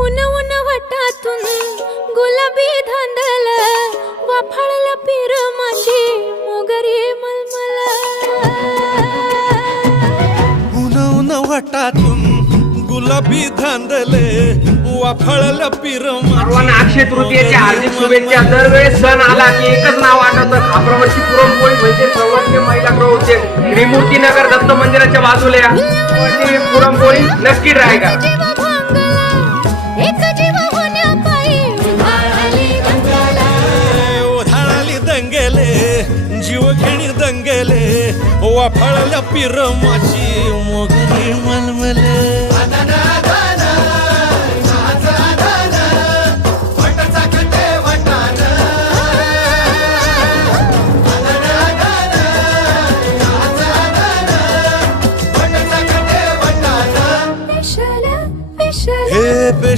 उन उन वटातून गुलाबी धांदल वाफाळल्या पिरमाची मोगरी मलमल उन उन वटातून गुलाबी धांदले वाफाळल्या पिरमाची सर्वांना अक्षय तृतीयेच्या हार्दिक शुभेच्छा. दरवेळेस सण आला की एकच नाव आठवतं, खापरावरची पुरणपोळी म्हणजे सर्वज्ञ महिला गृह त्रिमूर्तीनगर दत्त मंदिराच्या बाजूला ती पुरणपोळी नक्की ट्राय करा. एक जीव होण्यापायी उधाळाली दंगेले जीव घेणी दंगेले वाफाळल्या पिरमाची मोग